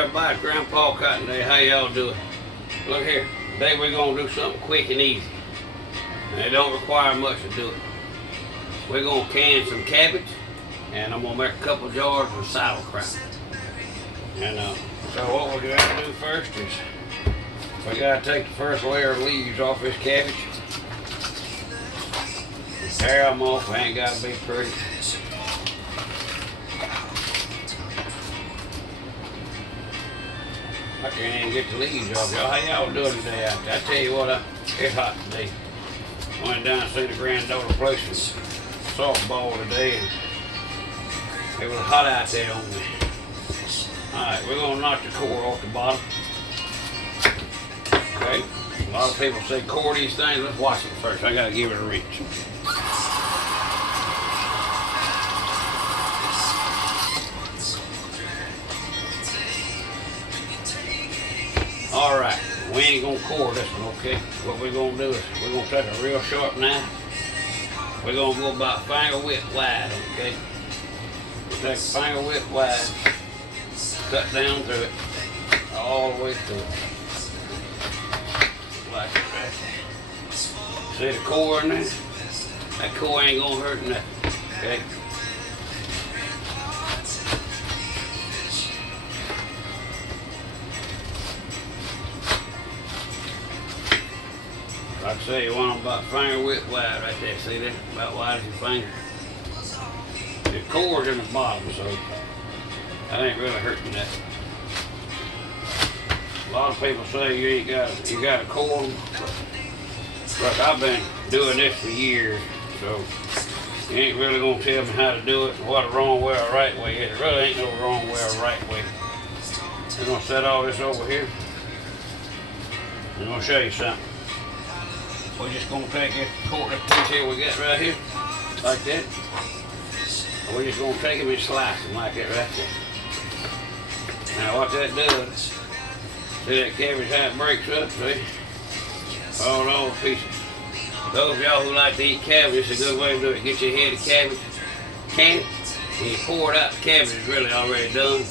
everybody, Grandpa Cotton Day. How y'all doing? Look here, today we're gonna do something quick and easy. And it don't require much to do it. We're gonna can some cabbage, and I'm gonna make a couple jars of sauerkraut. And so what we're gonna do first is we gotta take the first layer of leaves off this cabbage. Tear them off. They ain't gotta be pretty. I can't even get the leaves off, y'all. How y'all doing today out there? I tell you what, it's hot today. I went down and seen the granddaughter play some softball today, and it was hot out there on me. Alright, we're gonna knock the core off the bottom. Okay? A lot of people say core these things. Let's wash it first. I gotta give it a rinse. Alright, we ain't gonna core this one, okay? What we're gonna do is we're gonna take a real sharp knife. We're gonna go about finger width wide, okay? We'll take a finger width wide, cut down through it, all the way through it. Like it right there. See the core in there? That core ain't gonna hurt nothing, okay? Like I say, you want them about finger width wide right there. See that? About wide as your finger. The core's in the bottom, so that ain't really hurting that. A lot of people say you got a core. Look, I've been doing this for years, so you ain't really gonna tell me how to do it and what a wrong way or right way is. There really ain't no wrong way or right way. I'm gonna set all this over here. I'm gonna show you something. We're just gonna take this quarter piece here we got right here, like that. And we're just gonna take them and slice them like that right there. Now what that does, see that cabbage how it breaks up, see? All those pieces. Those of y'all who like to eat cabbage, it's a good way to do it. Get your head of cabbage, can it. When you pour it out, the cabbage is really already done.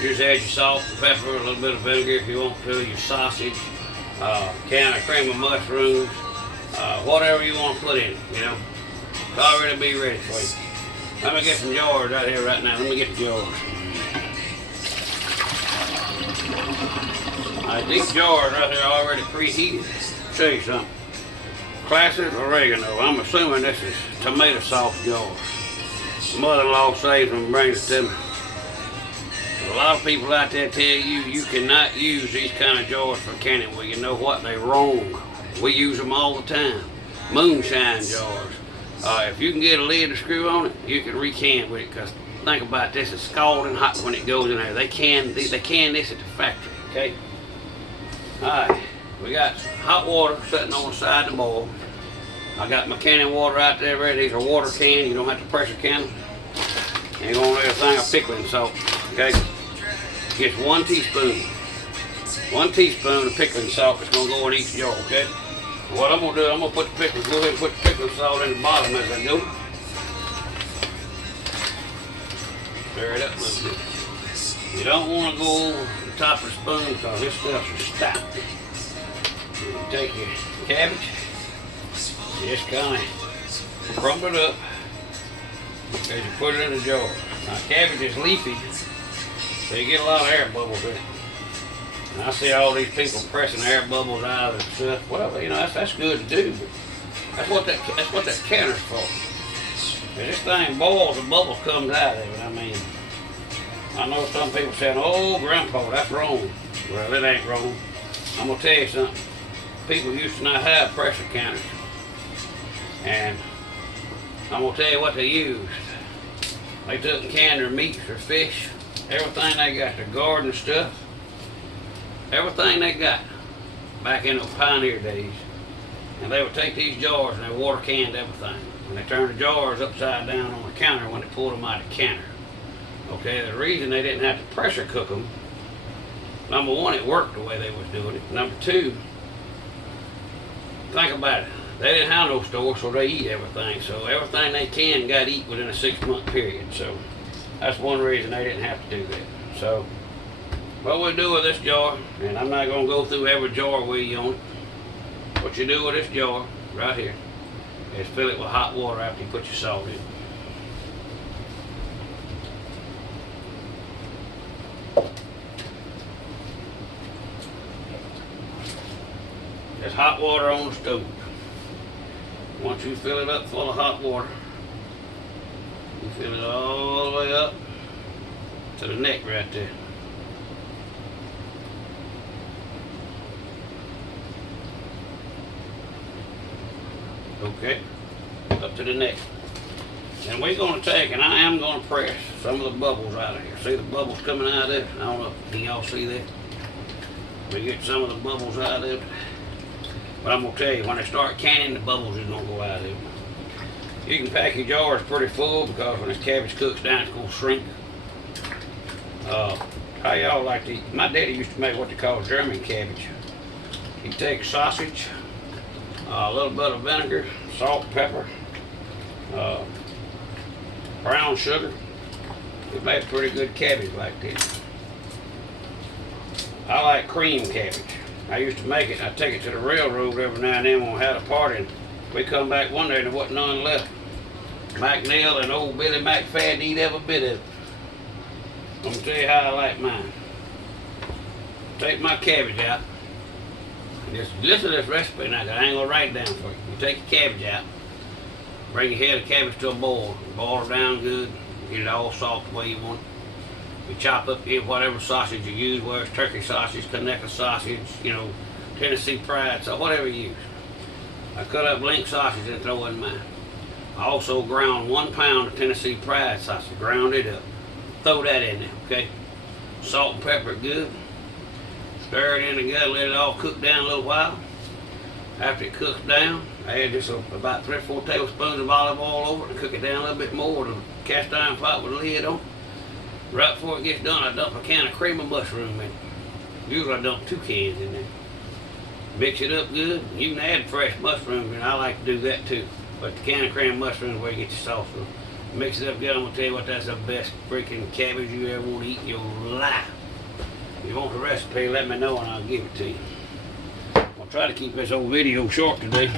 You just add your salt, pepper, a little bit of vinegar if you want to, your sausage, can of cream of mushrooms. Whatever you want to put in it, you know. It's already be ready for you. Let me get some jars right here right now. Let me get the jars. Alright, these jars right here are already preheated. Show you something. Classic oregano. I'm assuming this is tomato sauce jars. Mother-in-law saves them and brings it to me. A lot of people out there tell you you cannot use these kind of jars for canning. Well, you know what? They're wrong. We use them all the time. Moonshine jars. If you can get a lid to screw on it, you can recan with it. Because think about this, it's scalding hot when it goes in there. They can this at the factory, okay? Alright, we got hot water sitting on the side of the bowl. I got my canning water right there ready. These are water cans. You don't have to pressure can them. And you're going to let a thing of pickling salt, okay? Just 1 teaspoon. 1 teaspoon of pickling salt is going to go in each jar, okay? What I'm going to do, I'm going to go ahead and put the pickling salt in the bottom as I go. Stir it up a little bit. You don't want to go over the top of the spoon because this stuff's stout. You take your cabbage, just kind of crumble it up as you put it in the jar. Now cabbage is leafy, so you get a lot of air bubbles in it. And I see all these people pressing air bubbles out of the stuff. Well, you know, that's good to do, but that's what that canner's for. If this thing boils, the bubble comes out of it. I mean, I know some people saying, "Oh, Grandpa, that's wrong." Well, it ain't wrong. I'm gonna tell you something. People used to not have pressure canners, and I'm gonna tell you what they used. They took and canned their meats, their fish, everything they got, their garden stuff. Everything they got back in those pioneer days. And they would take these jars and they water canned everything. And they turned the jars upside down on the counter when they pulled them out of the canner. Okay, the reason they didn't have to pressure cook them, number one, it worked the way they was doing it. Number two, think about it. They didn't have no store, so they eat everything. So everything they can got to eat within a 6-month period. So that's one reason they didn't have to do that. So what we do with this jar, and I'm not going to go through every jar we use on it. What you do with this jar right here is fill it with hot water after you put your salt in. There's hot water on the stove. Once you fill it up full of hot water, you fill it all the way up to the neck right there. Okay, up to the neck. And we're going to take, and I am going to press some of the bubbles out of here. See the bubbles coming out of it? I don't know, can y'all see that? We get some of the bubbles out of it. But I'm going to tell you, when they start canning, the bubbles is going to go out of it. You can pack your jars pretty full because when the cabbage cooks down, it's going to shrink. How y'all like to eat? My daddy used to make what they call German cabbage. He'd take sausage, a little bit of vinegar, salt, pepper, brown sugar. He made pretty good cabbage like this. I like cream cabbage. I used to make it. I'd take it to the railroad every now and then when we had a party. And we come back one day and there wasn't none left. McNeil and old Billy McFadden eat every bit of it. I'm going to tell you how I like mine. Take my cabbage out. Just listen to this recipe now, 'cause I ain't going to write it down for you. You take your cabbage out. Bring your head of cabbage to a boil. Boil it down good. Get it all soft the way you want it. You chop up whatever sausage you use, whether it's turkey sausage, Conecuh sausage, Tennessee Pride, so whatever you use. I cut up link sausage and throw it in mine. I also ground 1 pound of Tennessee Pride sausage, ground it up. Throw that in there, okay? Salt and pepper it good. Stir it in together, let it all cook down a little while. After it cooks down, I add just about 3 or 4 tablespoons of olive oil over it and cook it down a little bit more with a cast iron pot with a lid on it. Right before it gets done, I dump a can of cream of mushroom in it. Usually I dump 2 cans in there. Mix it up good. You can add fresh mushrooms, and I like to do that too. But the can of cream of mushroom is where you get your sauce from. Mix it up good. I'm going to tell you what, that's the best freaking cabbage you ever want to eat in your life. If you want the recipe, let me know and I'll give it to you. I'll try to keep this whole video short today.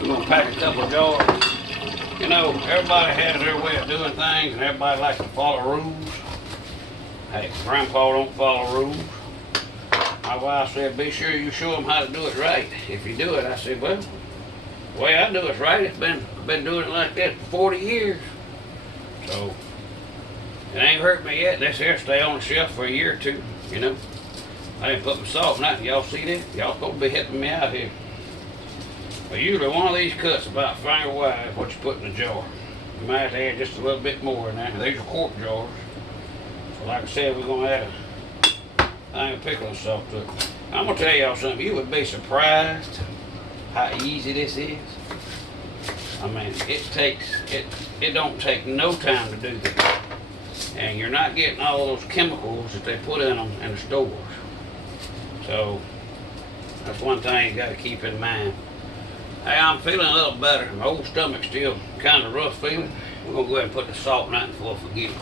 We're going to pack a couple of jars. Everybody has their way of doing things and everybody likes to follow rules. Hey, Grandpa don't follow rules. My wife said, be sure you show them how to do it right. If you do it, I said, well, the way I do it's right. I've been doing it like that for 40 years. So, it ain't hurt me yet. This here stay on the shelf for a year or two, I didn't put my salt in that. Y'all see that? Y'all supposed to be helping me out here. But usually one of these cuts about finger wide is what you put in the jar. You might have to add just a little bit more in there. These are quart jars. So like I said, we're going to add a thing of pickling salt to it. I'm going to tell y'all something. You would be surprised how easy this is. I mean, it don't take no time to do this. And you're not getting all those chemicals that they put in them in the stores. So, that's one thing you got to keep in mind. Hey, I'm feeling a little better. My old stomach's still kind of rough feeling. We're going to go ahead and put the salt in that before I forget.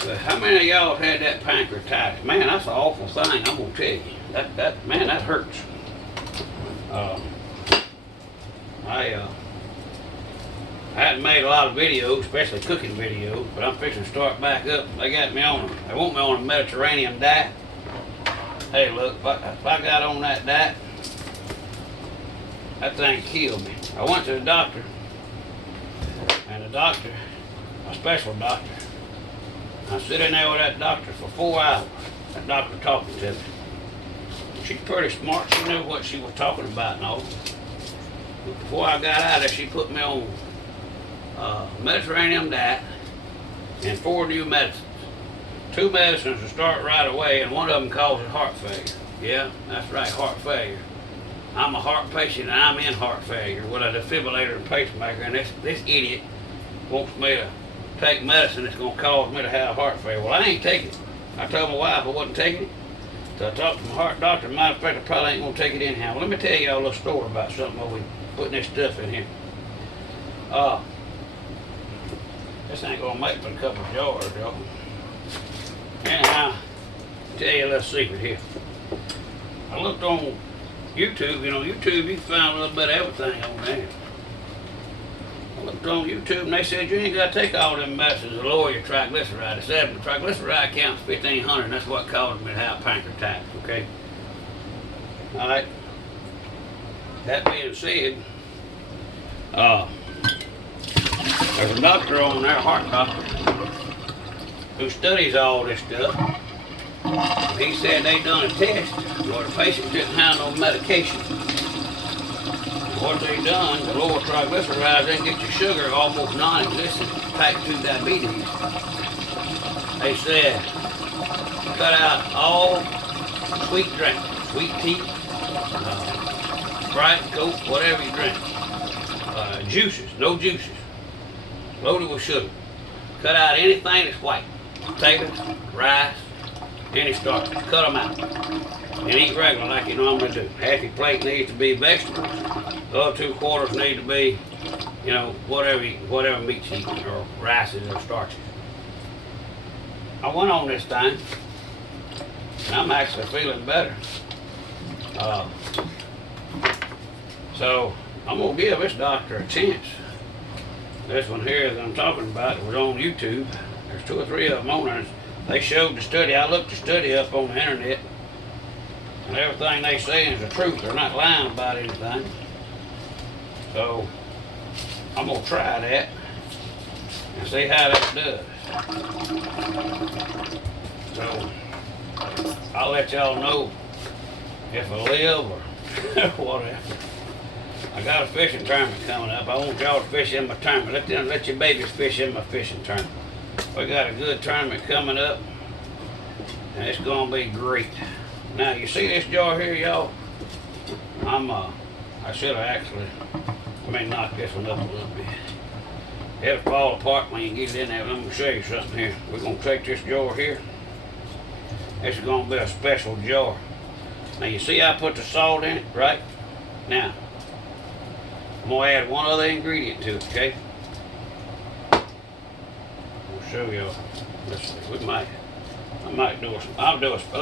But how many of y'all have had that pancreatitis? Man, that's an awful thing, I'm going to tell you. Man, that hurts. I hadn't made a lot of videos, especially cooking videos, but I'm fixing to start back up. They want me on a Mediterranean diet. Hey, look, if I got on that diet, that thing killed me. I went to the doctor, and the doctor, a special doctor, I sit in there with that doctor for 4 hours. That doctor talking to me. She's pretty smart. She knew what she was talking about and all. But before I got out of there, she put me on Mediterranean diet and 4 new medicines. 2 medicines to start right away, and one of them causes heart failure. Yeah, that's right, heart failure. I'm a heart patient and I'm in heart failure with a defibrillator and pacemaker, and this idiot wants me to take medicine that's going to cause me to have heart failure. Well, I ain't taking it. I told my wife I wasn't taking it. So I talked to my heart doctor. Matter of fact, I probably ain't going to take it anyhow. Well, let me tell y'all a little story about something while we putting this stuff in here. This ain't going to make but a couple of jars, y'all. Anyhow, tell you a little secret here. I looked on YouTube, YouTube you can find a little bit of everything on there. I looked on YouTube and they said you ain't got to take all them medicines to lower your triglyceride. They said the triglyceride count's 1,500 and that's what caused me to have pancreatitis, okay? Alright. That being said, there's a doctor on there, a heart doctor, who studies all this stuff. He said they done a test where the patient didn't have no medication. What they done to lower triglycerides, they get your sugar almost non-existent, type 2 diabetes. They said cut out all sweet drinks, sweet tea, Sprite, Coke, whatever you drink. Juices, no juices, loaded with sugar. Cut out anything that's white, potatoes, rice, any starch. Cut them out and eat regular like you normally do. Half your plate needs to be vegetables. The other 2/4 need to be, whatever meats you eat, or rices or starches. I went on this thing and I'm actually feeling better. So I'm gonna give this doctor a chance. This one here that I'm talking about was on YouTube. There's 2 or 3 of them on there. They showed the study. I looked the study up on the internet, and everything they say is the truth. They're not lying about anything. So I'm gonna try that and see how that does. So I'll let y'all know if I live or whatever. I got a fishing tournament coming up. I want y'all to fish in my tournament. Let your babies fish in my fishing tournament. We got a good tournament coming up, and it's gonna be great. Now you see this jar here, y'all? I should have actually, knock this one up a little bit. It'll fall apart when you get it in there. I'm gonna show you something here. We're gonna take this jar here. This is gonna be a special jar. Now you see I put the salt in it, right? Now, I'm gonna add one other ingredient to it, okay? I'll show y'all. Let's see, let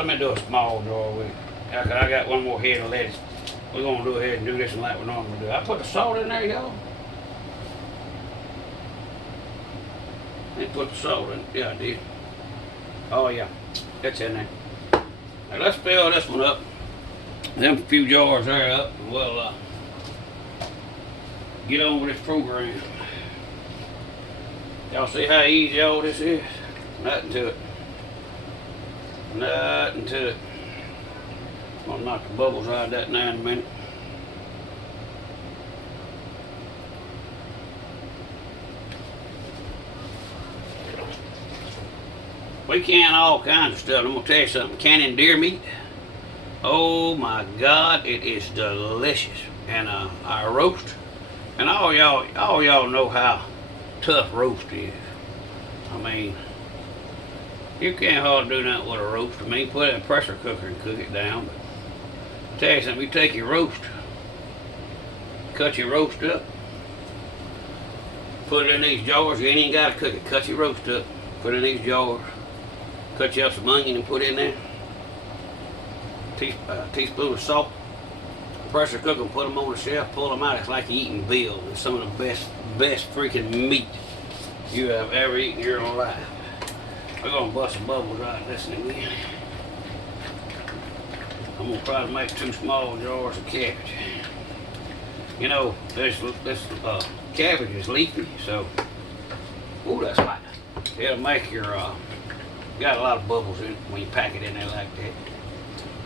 me do a small jar with it. I got one more head of lettuce. We're gonna go ahead and do this like we normally do. I put the salt in there, y'all. I put the salt in. Yeah, I did. Oh yeah, it's in there. Now let's fill this one up. Them few jars there up, and we'll get on with this program. Y'all see how easy all this is? Nothing to it. Nothing to it. I'm gonna knock the bubbles out of that now in a minute. We can all kinds of stuff. I'm gonna tell you something. Canning deer meat. Oh my God, it is delicious. And our roast. And all y'all know how tough roast is. You can't hardly do nothing with a roast. Put it in a pressure cooker and cook it down. But I'll tell you something, you take your roast, cut your roast up, put it in these jars. You ain't even gotta cook it. Cut your roast up, put it in these jars. Cut you up some onion and put it in there. Teaspoon of salt. Pressure cook them, put them on the shelf, pull them out. It's like you're eating veal. It's some of the best freaking meat you have ever eaten in your life. We're gonna bust some bubbles out of this in a minute. I'm gonna try to make 2 small jars of cabbage. This cabbage is leafy, so that's hot. It'll make your got a lot of bubbles in it when you pack it in there like that.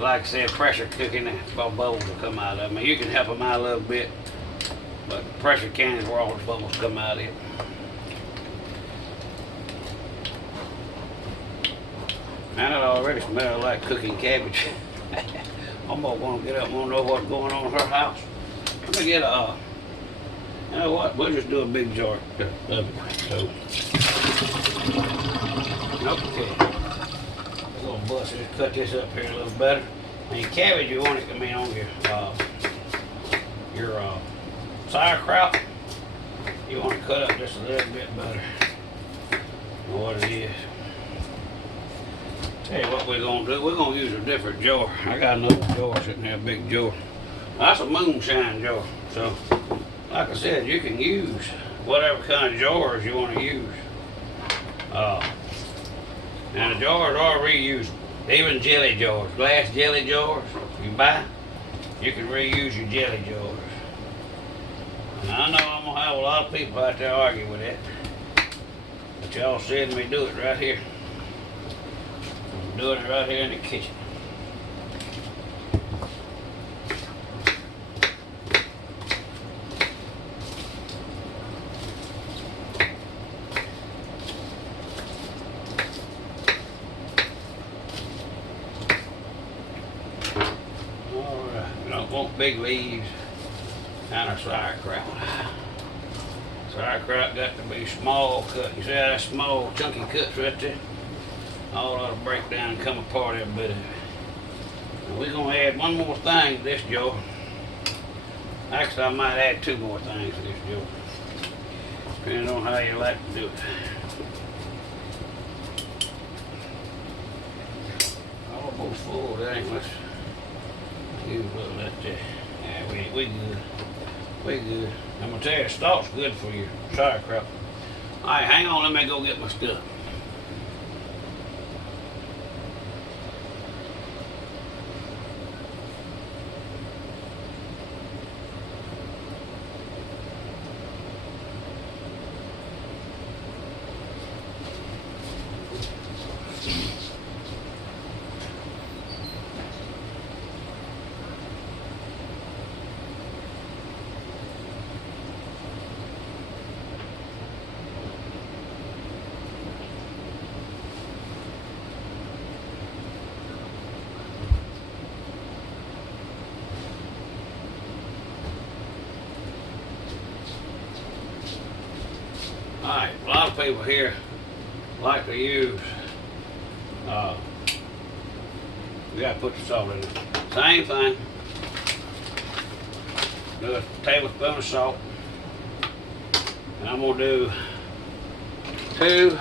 Like I said, pressure cooking, all bubbles will come out of them. You can help them out a little bit, but pressure can is where all the bubbles come out of it. And it already smells like cooking cabbage. I'm gonna want to get up and want to know what's going on in her house. Let me get you know what? We'll just do a big jar of it. So, okay. We're gonna bust it, cut this up here a little better. And your cabbage, you want it to be on your sauerkraut. You want to cut up just a little bit better than what it is. Tell you what we're gonna do. We're gonna use a different jar. I got another jar sitting there, a big jar. That's a moonshine jar. So, like I said, you can use whatever kind of jars you want to use. And the jars are reusable. Even jelly jars, glass jelly jars you buy, you can reuse your jelly jars. And I know I'm gonna have a lot of people out there argue with that, but y'all seeing me do it right here. I'm doing it right here in the kitchen. Want big leaves and a sauerkraut. Sauerkraut got to be small cut. You see how that small chunky cuts right there? All that'll break down and come apart every bit of it. And we're gonna add one more thing to this jar. Actually, I might add two more things to this jar, depending on how you like to do it. Almost full, that ain't much. Use a little of that there. Yeah, we good. We good. I'm gonna tell you, stalk's good for your sauerkraut. Alright, hang on, let me go get my stuff. Alright, a lot of people here like to use, we gotta put the salt in it. Same thing. Do a tablespoon of salt. And I'm gonna do 2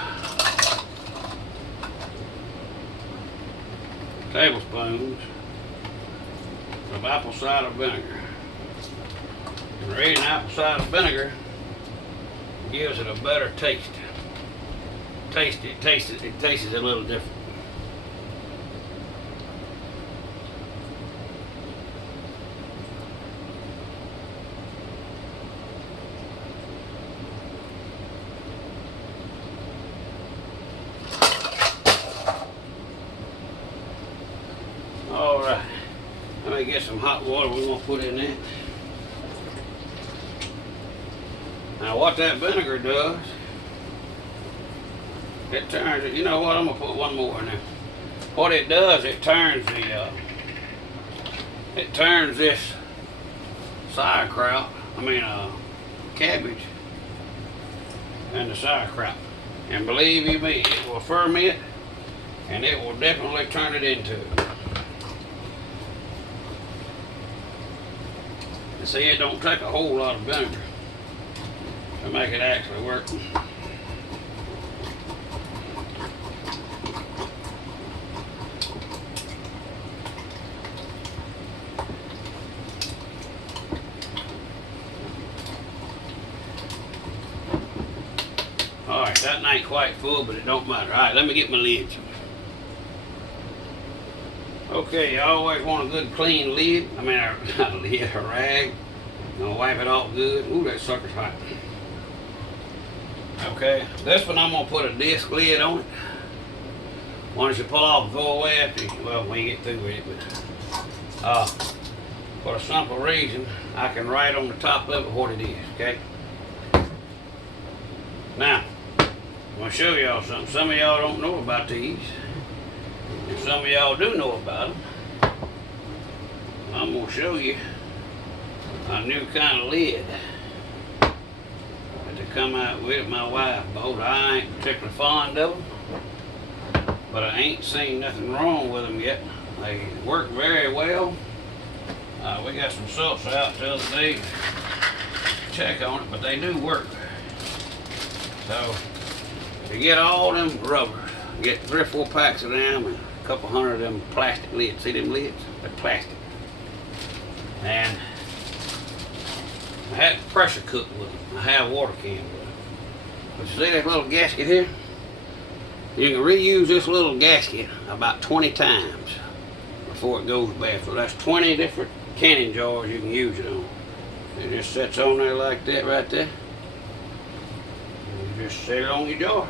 tablespoons of apple cider vinegar. And the reason apple cider vinegar gives it a better taste. It tastes a little different. All right, let me get some hot water we're gonna put in there. Now what that vinegar does, it turns it, you know what, I'm gonna put one more in there. What it does, it turns this sauerkraut, cabbage, into sauerkraut. And believe you me, it will ferment and it will definitely turn it into it. And see, it don't take a whole lot of vinegar to make it actually work. Alright, that ain't quite full, but it don't matter. Alright, let me get my lids. Okay, you always want a good clean lid. Not a lid, a rag. You know, wipe it off good. Ooh, that sucker's hot. Okay, this one I'm gonna put a disc lid on it. Once you pull off, go away after when you get through with it. But for a simple reason, I can write on the top of it what it is. Okay. Now, I'm gonna show y'all something. Some of y'all don't know about these, and some of y'all do know about them. I'm gonna show you a new kind of lid that they come out with. My wife bought. I ain't particularly fond of them, but I ain't seen nothing wrong with them yet. They work very well. We got some salts out the other day to check on it, but they do work. So you get all them rubbers, get 3 or 4 packs of them, and a couple hundred of them plastic lids. See them lids? They're plastic. And I had to pressure cook with them. I have a water can with them. But you see this little gasket here? You can reuse this little gasket about 20 times before it goes bad. So that's 20 different canning jars you can use it on. It just sits on there like that right there. And you just set it on your jar.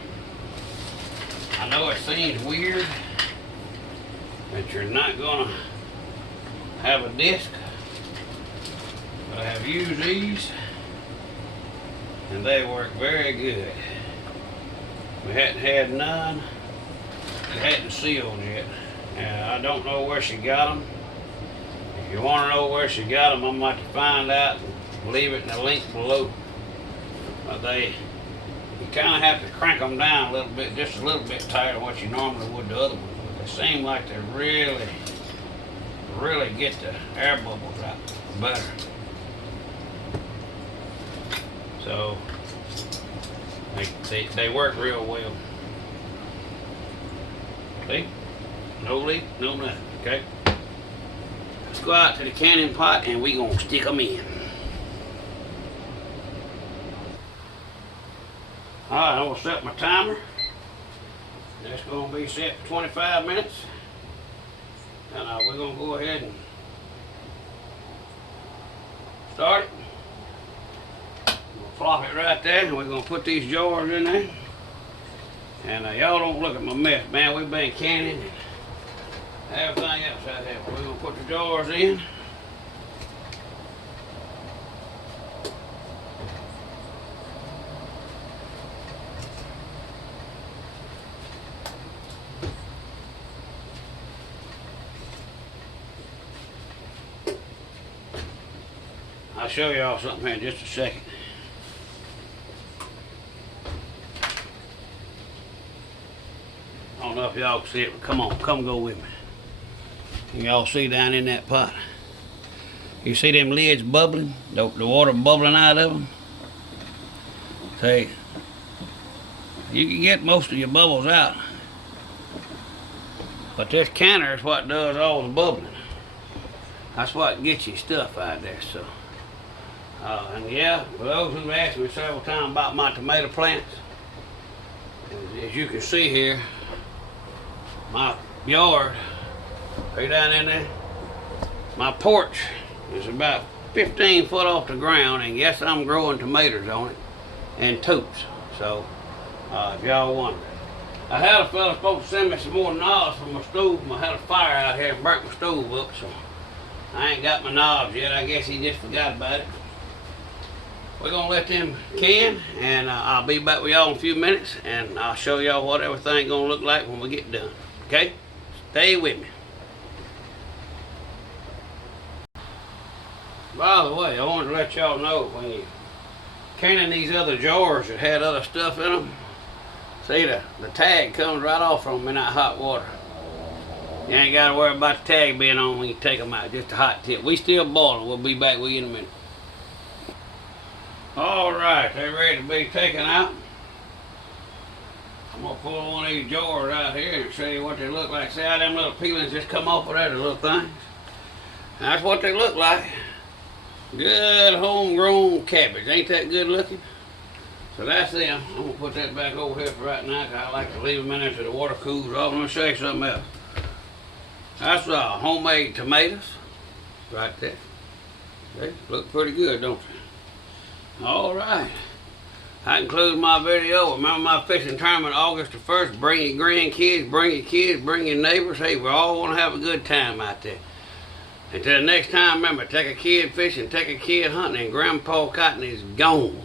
I know it seems weird that you're not gonna have a disc, but I have used these and they work very good. We hadn't had none that hadn't sealed yet. And I don't know where she got them. If you want to know where she got them, I'm going to find out and leave it in the link below. But you kind of have to crank them down a little bit, just a little bit tighter than what you normally would the other ones. But they seem like they really get the air bubbles out better. So they work real well. See? No leak, no nothing, okay? Let's go out to the canning pot and we're gonna stick them in. All right, I'm gonna set my timer. That's gonna be set for 25 minutes. And we're gonna go ahead and start it. We'll flop it right there and we're gonna put these jars in there. And y'all don't look at my mess, man. We've been canning and everything else out there. We're gonna put the jars in. I'll show y'all something here in just a second. I don't know if y'all can see it, but come on, come go with me. Y'all see down in that pot? You see them lids bubbling? The water bubbling out of them? See, you can get most of your bubbles out, but this canner is what does all the bubbling. That's what gets your stuff out there. So, and yeah, for those who've asked me several times about my tomato plants, as you can see here, my yard, right down in there, my porch is about 15 foot off the ground, and yes, I'm growing tomatoes on it and totes. So, if y'all wonder, I had a fella supposed to send me some more knobs for my stove. I had a fire out here and burnt my stove up, so I ain't got my knobs yet. I guess he just forgot about it. We're gonna let them can, and I'll be back with y'all in a few minutes, and I'll show y'all what everything's gonna look like when we get done. Okay? Stay with me. By the way, I wanted to let y'all know, when you canning these other jars that had other stuff in them, see the tag comes right off from them in that hot water. You ain't got to worry about the tag being on when you take them out, just a hot tip. We still boiling. We'll be back with you in a minute. All right, they're ready to be taken out. I'm gonna pull one of these jars out here and show you what they look like. See how them little peelings just come off of there, the little things? That's what they look like. Good homegrown cabbage. Ain't that good looking? So that's them. I'm gonna put that back over here for right now, because I like to leave them in there till the water cools off. I'm gonna show you something else. That's homemade tomatoes right there. They look pretty good, don't they? All right. That concludes my video. Remember my fishing tournament August the 1st. Bring your grandkids, bring your kids, bring your neighbors. Hey, we all want to have a good time out there. Until next time, remember, take a kid fishing, take a kid hunting, and Grandpa Cotton is gone.